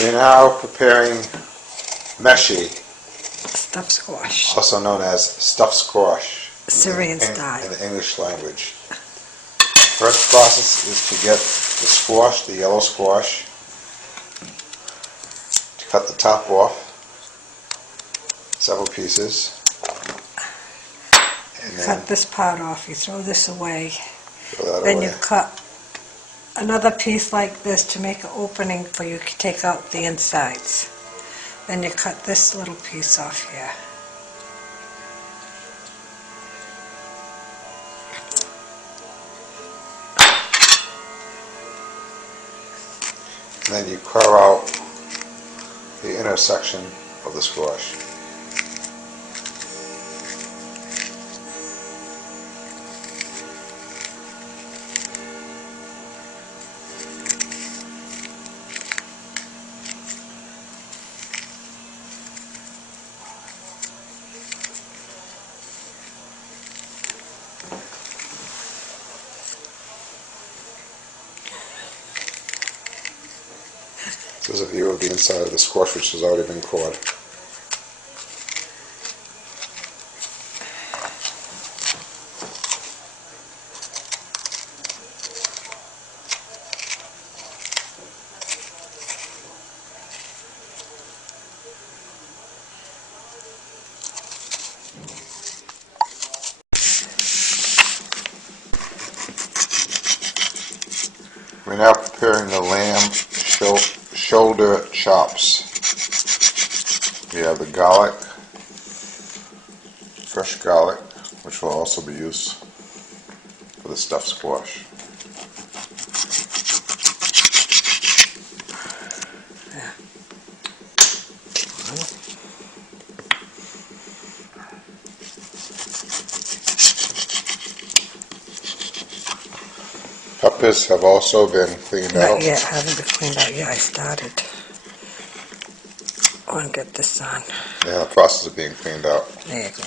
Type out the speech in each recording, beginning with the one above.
We're now preparing Meshy, stuffed squash, also known as stuffed squash Syrian style in the English language. First process is to get the squash, the yellow squash, to cut the top off, several pieces. And cut this part off, you throw this away, throw that then away. you cut another piece like this to make an opening for you to take out the insides. Then you cut this little piece off here. And then you carve out the inner section of the squash. This is a view of the inside of the squash, which has already been cored. We're now preparing the lamb shoulder chops. We have the garlic, fresh garlic, which will also be used for the stuffed squash. Peppers have also been cleaned out. Not yet, haven't been cleaned out yet. I started. I want to get this on. They're in the process of being cleaned out. There you go.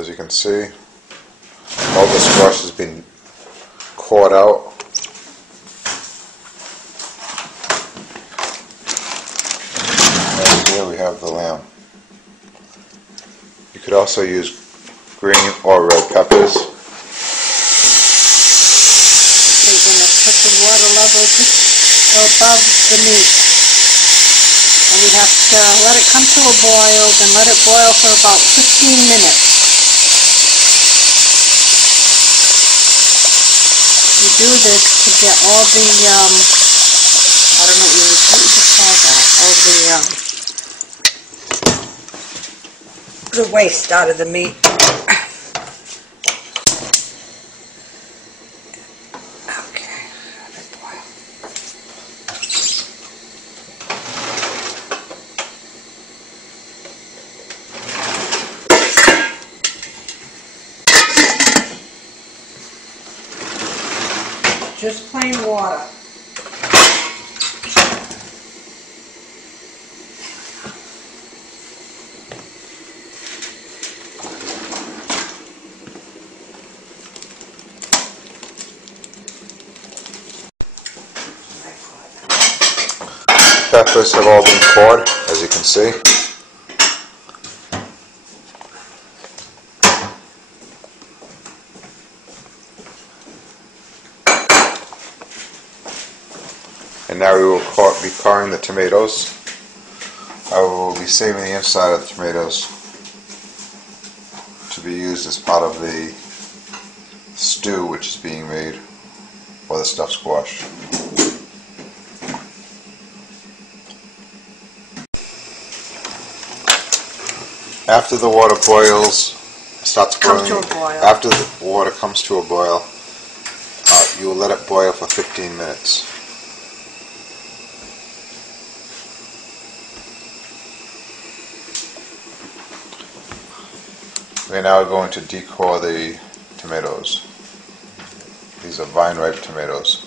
As you can see, all the squash has been cored out. And here we have the lamb. You could also use green or red peppers. We're going to put the water level just above the meat. And we have to let it come to a boil, then let it boil for about 15 minutes. You do this to get all the, I don't know what you would call that, all the waste out of the meat. Okay, let it boil. Just plain water. Peppers have all been cored, as you can see. And now we will be coring the tomatoes. I will be saving the inside of the tomatoes to be used as part of the stew which is being made for the stuffed squash. After the water starts boiling, after the water comes to a boil, you will let it boil for 15 minutes. We're now going to decore the tomatoes. These are vine-ripe tomatoes.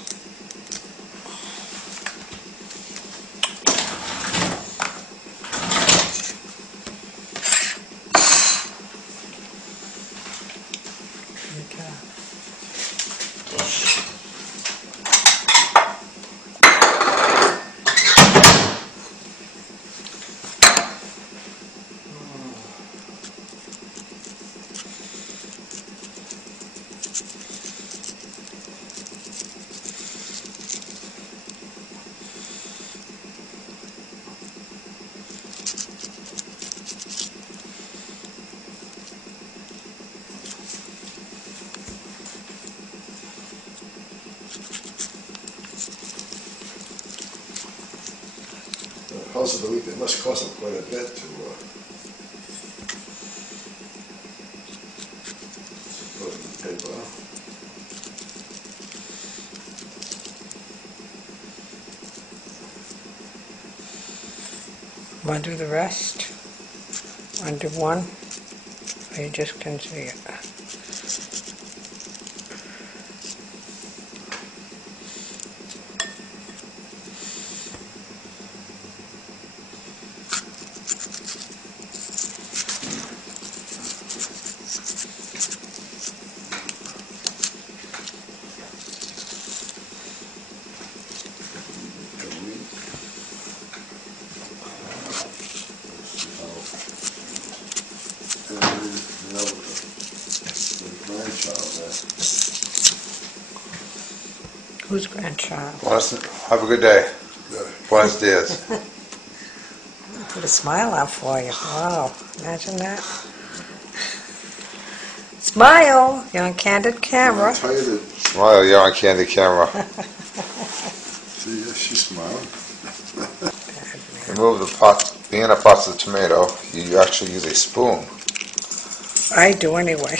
Also believe it must cost them quite a bit to put in the paper. Want to do the rest? Want to do one? Or you just can see it? Whose grandchild? Have a good day. Buenos dias. Put a smile on for you. Wow, imagine that. Smile! You're on candid camera. Smile, you're on candid camera. See, yes, she's smiling. Remove the inner parts of the tomato. You actually use a spoon. I do anyway.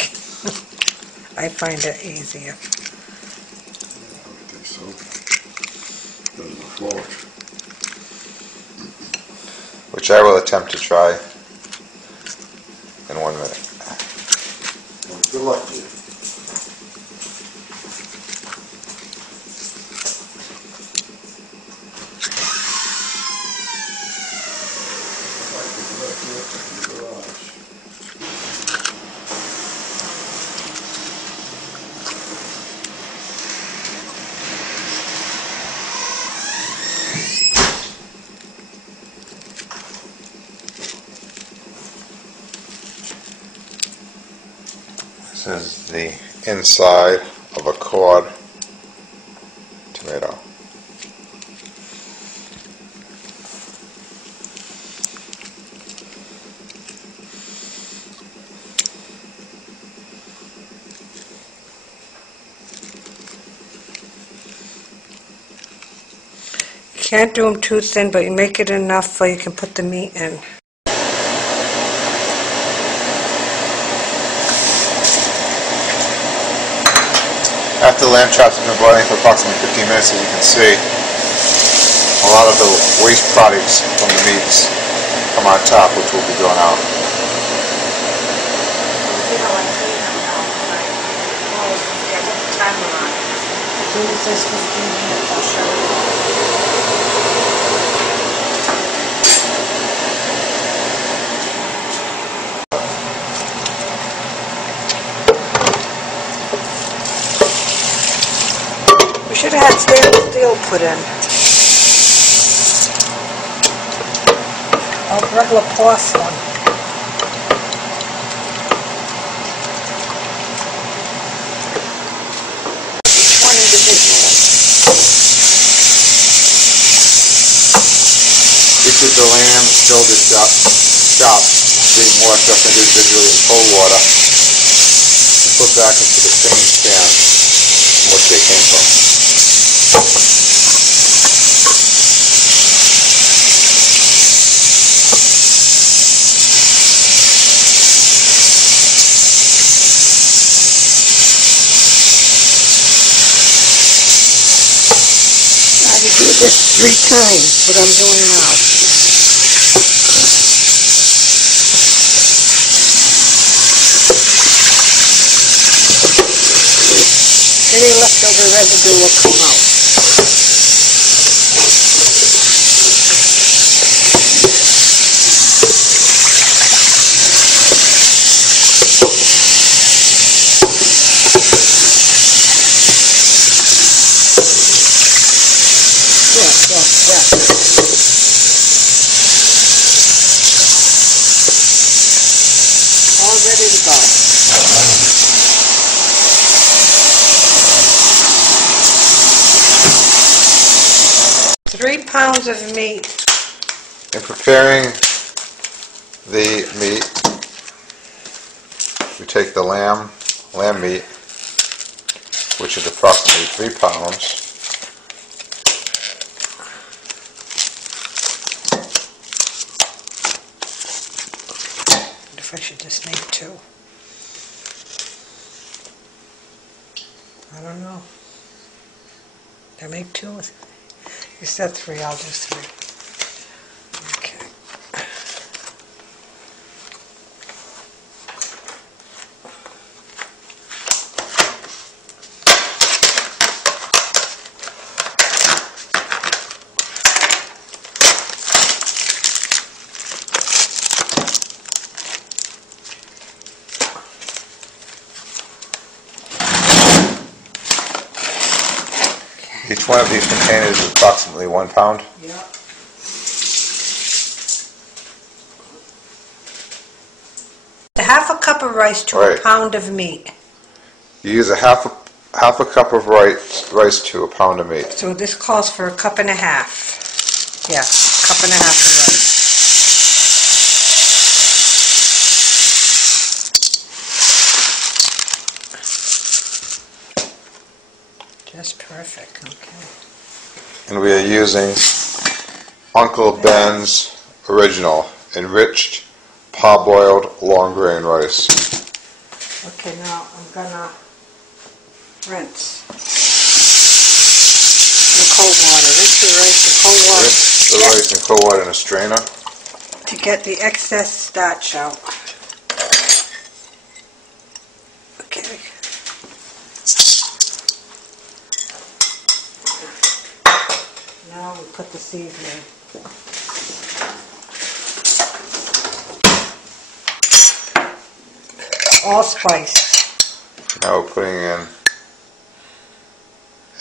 I find it easier. I would think so. Better than a fork. Which I will attempt to try in 1 minute. Well, good luck to you. This is the inside of a cord tomato. You can't do them too thin, but you make it enough so you can put the meat in. After the lamb chops have been boiling for approximately 15 minutes, as you can see, a lot of the waste products from the meats come on top, which will be going out. We should have had stainless steel put in. Oh, regular porcelain. One individual. Each of the lamb shoulder chops being washed up individually in cold water and put back into the same pan from which they came from. I had to do this 3 times, what I'm doing now. Any leftover residue will come out. 3 pounds of meat. In preparing the meat, we take the lamb meat, which is approximately 3 pounds. If I should just make 2. I don't know. Did I make 2? You said 3, I'll do 3. Okay. Each one of these containers is approximately 1 pound. Yep. Half a cup of rice to a pound of meat. You use a half a cup of rice to a pound of meat. So this calls for 1.5 cups. Yeah, 1.5 cups of rice. Just perfect, okay. And we are using Uncle Ben's original enriched parboiled long grain rice. Okay, now I'm gonna rinse in cold water. Rinse the rice in cold water. Rinse the rice in cold water in a strainer to get the excess starch out. Okay. Now we put the seasoning. Allspice. Now we're putting in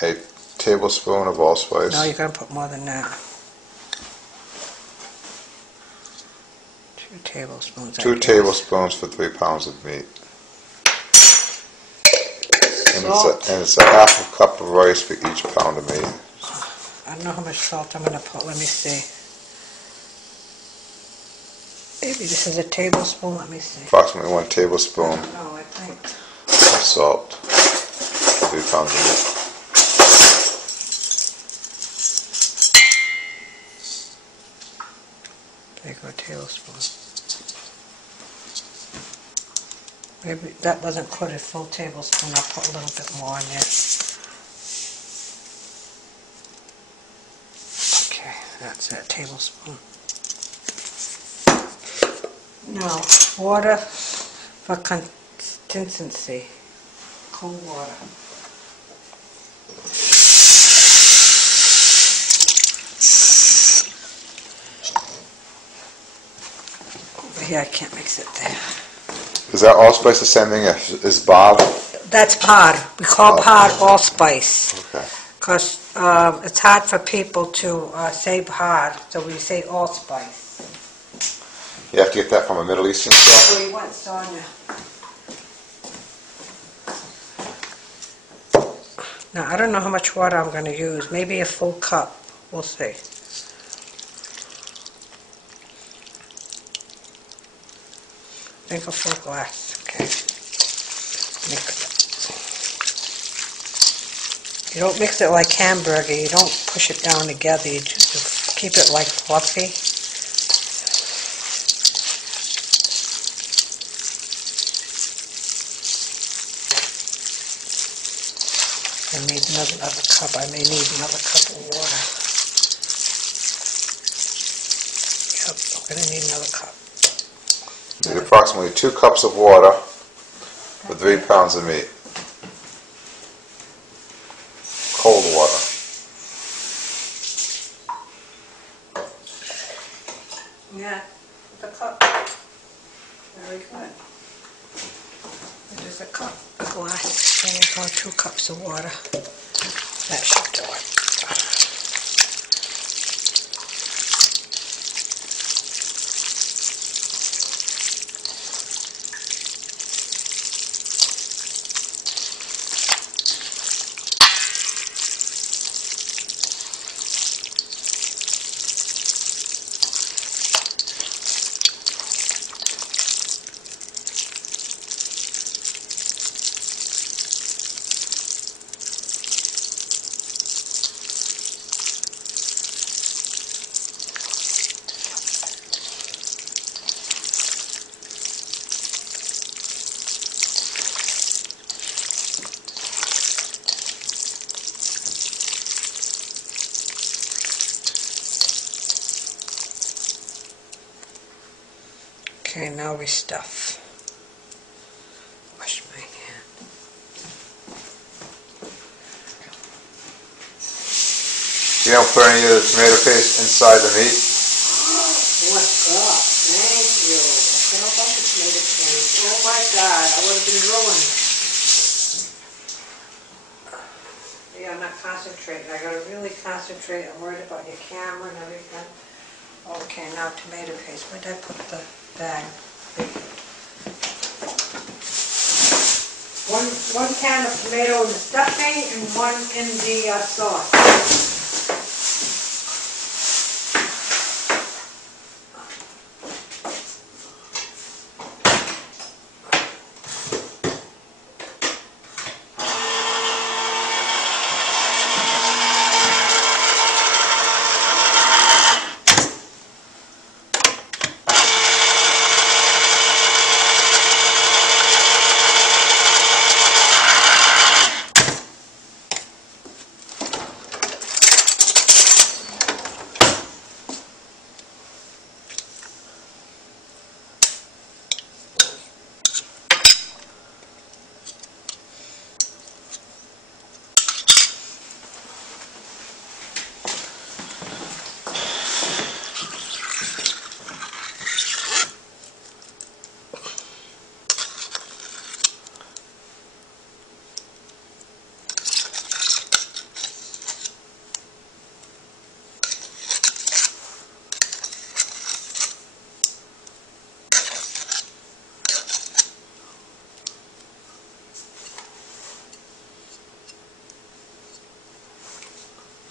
a tablespoon of allspice. No, you're going to put more than that. 2 tablespoons. 2 tablespoons for 3 pounds of meat. And it's a half a cup of rice for each pound of meat. I don't know how much salt I'm going to put. Let me see. Maybe this is a tablespoon. Let me see. Approximately 1 tablespoon No, I think. of salt. 3 pounds of meat. There you go, a tablespoon. Maybe that wasn't quite a full tablespoon. I'll put a little bit more in there. Okay, that's a tablespoon. Now, water for consistency. Cold water. Over here, I can't mix it there. Is that allspice the same thing as Bob? That's pod. We call pod allspice. Okay. Because it's hard for people to say pod, so we say allspice. You have to get that from a Middle Eastern store? Where you want, Sonia? Now, I don't know how much water I'm going to use. Maybe a full cup. We'll see. I think a full glass. Okay. Mix it. You don't mix it like hamburger. You don't push it down together. You just keep it like fluffy. I need another cup. I may need another cup of water. Yep, I'm going to need another cup. Need approximately 2 cups of water for 3 pounds of meat. Cold water. Yeah, the cup. Very good. There's a cup, a glass, and we've got 2 cups of water. That should do it. Okay, now we stuff. Wash my hand. You don't put any of the tomato paste inside the meat? What's up? Thank you. I don't like the tomato paste. Oh my God, I would have been ruined. Yeah, I'm not concentrating. I gotta really concentrate. I'm worried about your camera and everything. Okay, now tomato paste. Where did I put the bag? One can of tomato in the stuffing and one in the sauce.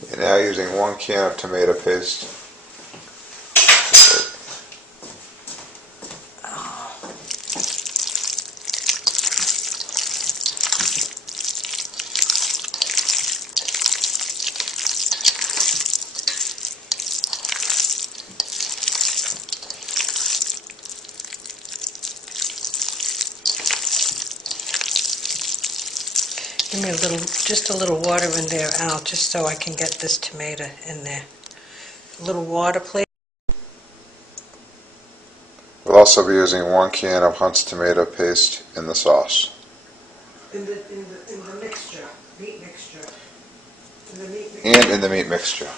You're now using 1 can of tomato paste. Give me just a little water in there, Al, just so I can get this tomato in there. A little water, please. We'll also be using 1 can of Hunt's tomato paste in the sauce. In the mixture, meat mixture. In the meat mixture. And in the meat mixture.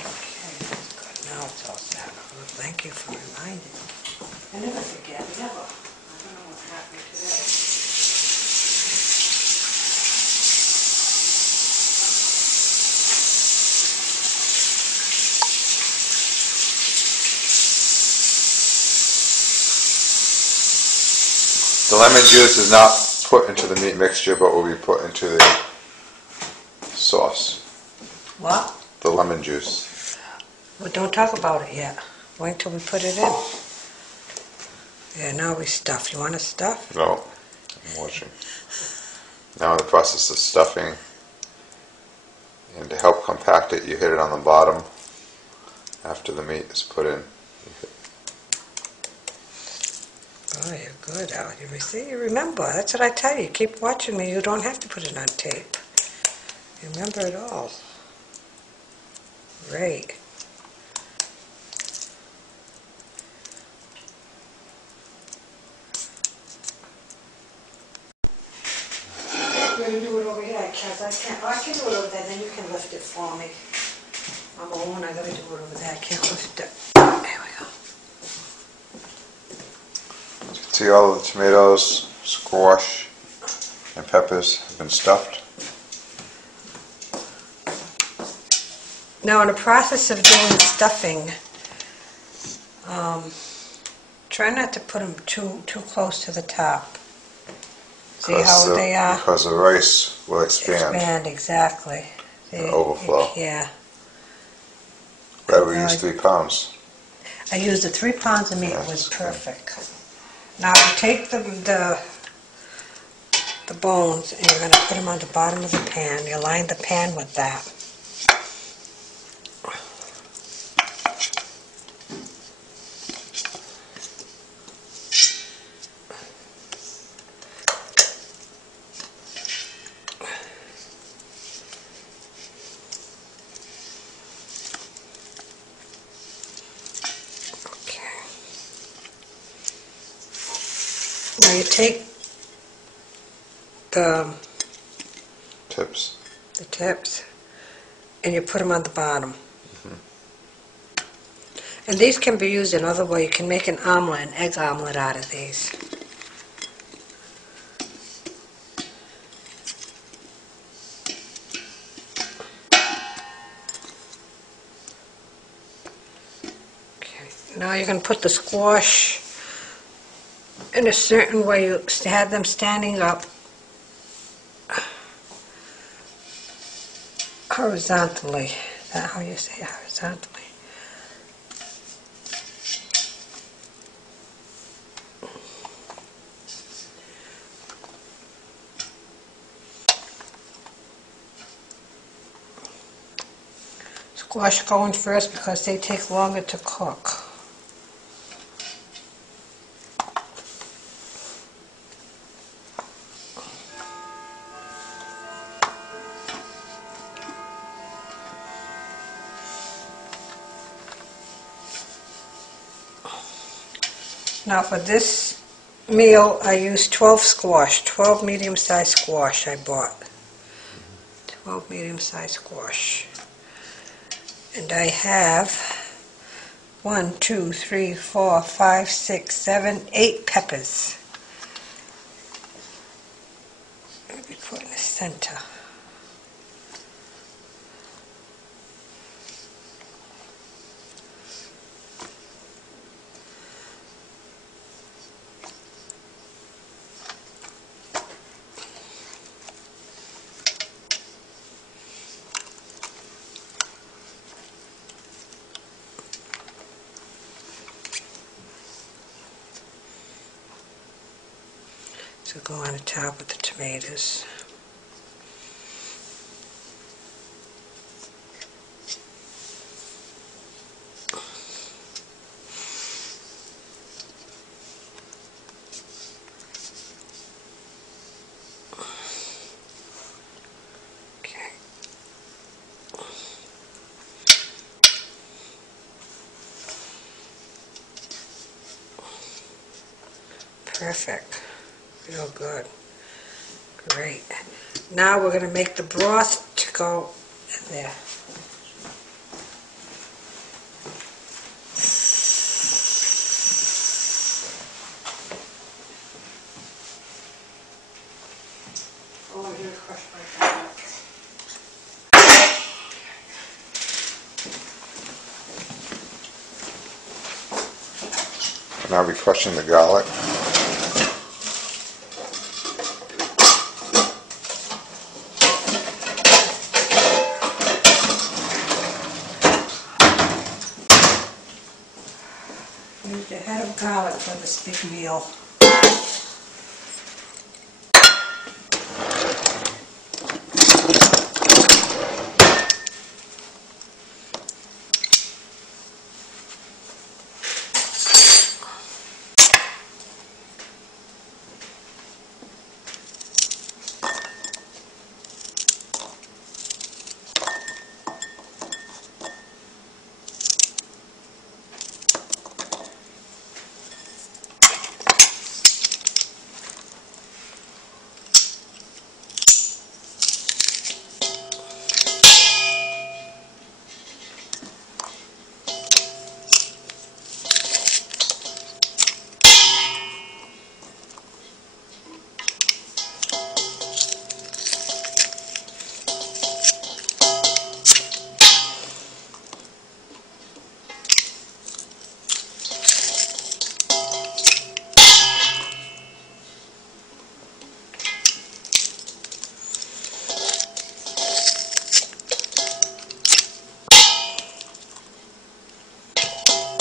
Okay, that's good. Now it's all set. Well, thank you for reminding me. I never forget, never. I don't know what's happening today. The lemon juice is not put into the meat mixture, but will be put into the sauce. What? The lemon juice. Well, don't talk about it yet. Wait till we put it in. Yeah, now we stuff. You want to stuff? No, I'm watching. Now in the process of stuffing, and to help compact it, you hit it on the bottom after the meat is put in. Oh, you're good, Al. You remember. That's what I tell you. Keep watching me. You don't have to put it on tape. You remember it all. Great. I'm going to do it over here, because I can't. Oh, I can do it over there, then you can lift it for me. I'm alone. I got to do it over there. I can't lift it. There we go. As you can see, all of the tomatoes, squash, and peppers have been stuffed. Now, in the process of doing the stuffing, try not to put them too close to the top. See how they are? Because the rice will expand. Expand, exactly. And overflow. Yeah. That we use 3 pounds. I used the 3 pounds of meat. Yeah, It was that's perfect. Now you take the bones and you're going to put them on the bottom of the pan. You line the pan with that. you take the Tips. and you put them on the bottom. And these can be used another way. You can make an omelet, an egg omelet out of these. Okay, now you're going to put the squash in a certain way. You have them standing up horizontally. Is that how you say it? Horizontally? Squash going first because they take longer to cook. Now for this meal I used 12 medium-sized squash I bought. 12 medium-sized squash. And I have 1, 2, 3, 4, 5, 6, 7, 8 peppers. Let me put in the center. So go on the top with the tomatoes. Okay. Perfect. Real good. Great. Now we're going to make the broth to go in there. Oh, I'm going to crush my garlic. Now we're crushing the garlic. Use the head of garlic for this big meal.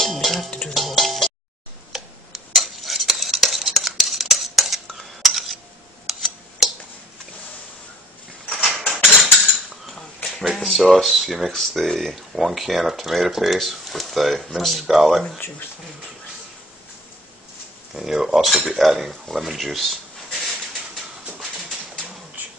You don't have to do the whole. Make the sauce. You mix the 1 can of tomato paste with the minced garlic, Lemon juice. and you'll also be adding lemon juice. Lemon juice.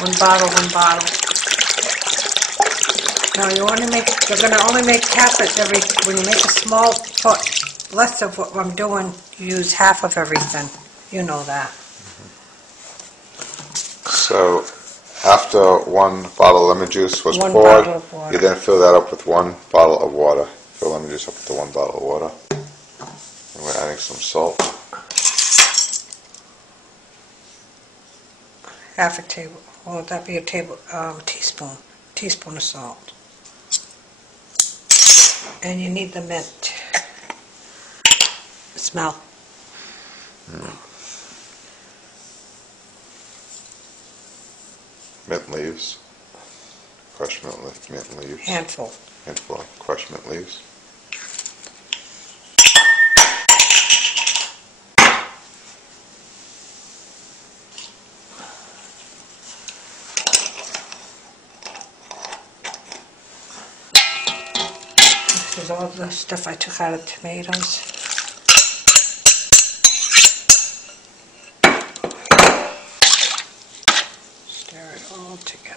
One bottle, one bottle. No, you're gonna only make half it when you make a small pot, less of what I'm doing, you use half of everything. You know that. So after one bottle of lemon juice was One poured, bottle of water. you then fill that up with one bottle of water. Fill lemon juice up with the one bottle of water. And we're adding some salt. Half a table. Well, that'd be a teaspoon. Teaspoon of salt. And you need the mint. Smell. Mint leaves. Crushed mint leaves. Handful. Handful of crushed mint leaves. This is all the stuff I took out of tomatoes. Stir it all together.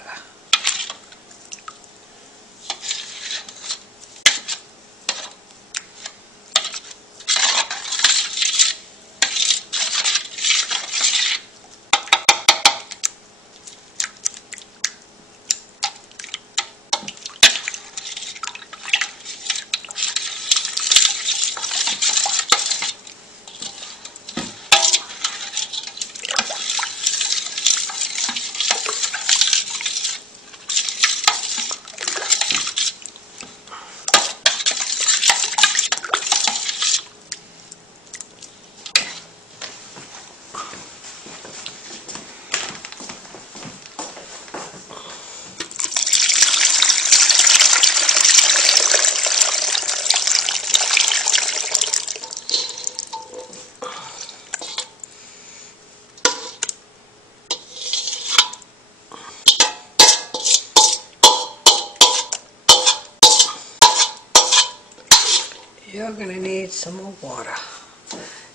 You're going to need some more water.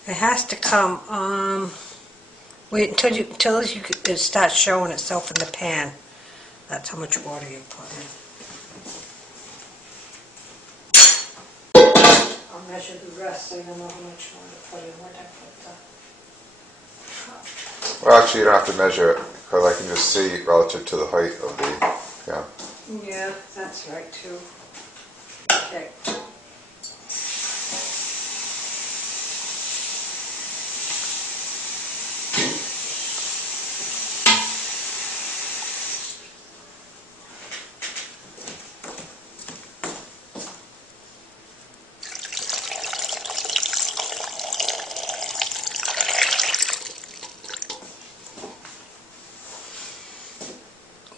It has to come, wait until it starts showing itself in the pan. That's how much water you put in. I'll measure the rest so you know how much water to put in. Where'd I put the... Well, actually, you don't have to measure it because I can just see relative to the height of the pan. Yeah, that's right too. Okay.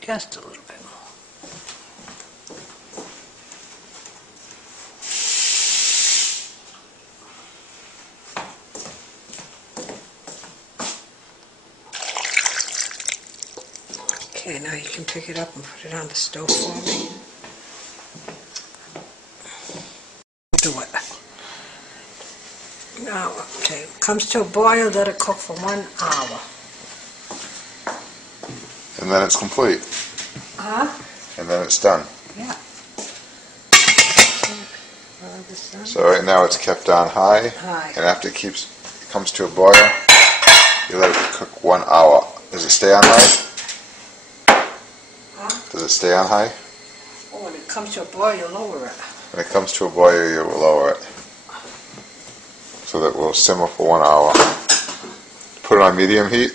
Just a little bit more. Okay, now you can pick it up and put it on the stove for me. Do it. Now, okay, comes to a boil, let it cook for 1 hour. And then it's complete. And then it's done. Yeah. So right now it's kept on high. High. And after it comes to a boil, you let it cook 1 hour. Does it stay on high? Does it stay on high? Oh, when it comes to a boil, you lower it. When it comes to a boil, you will lower it. So that it will simmer for 1 hour. Put it on medium heat.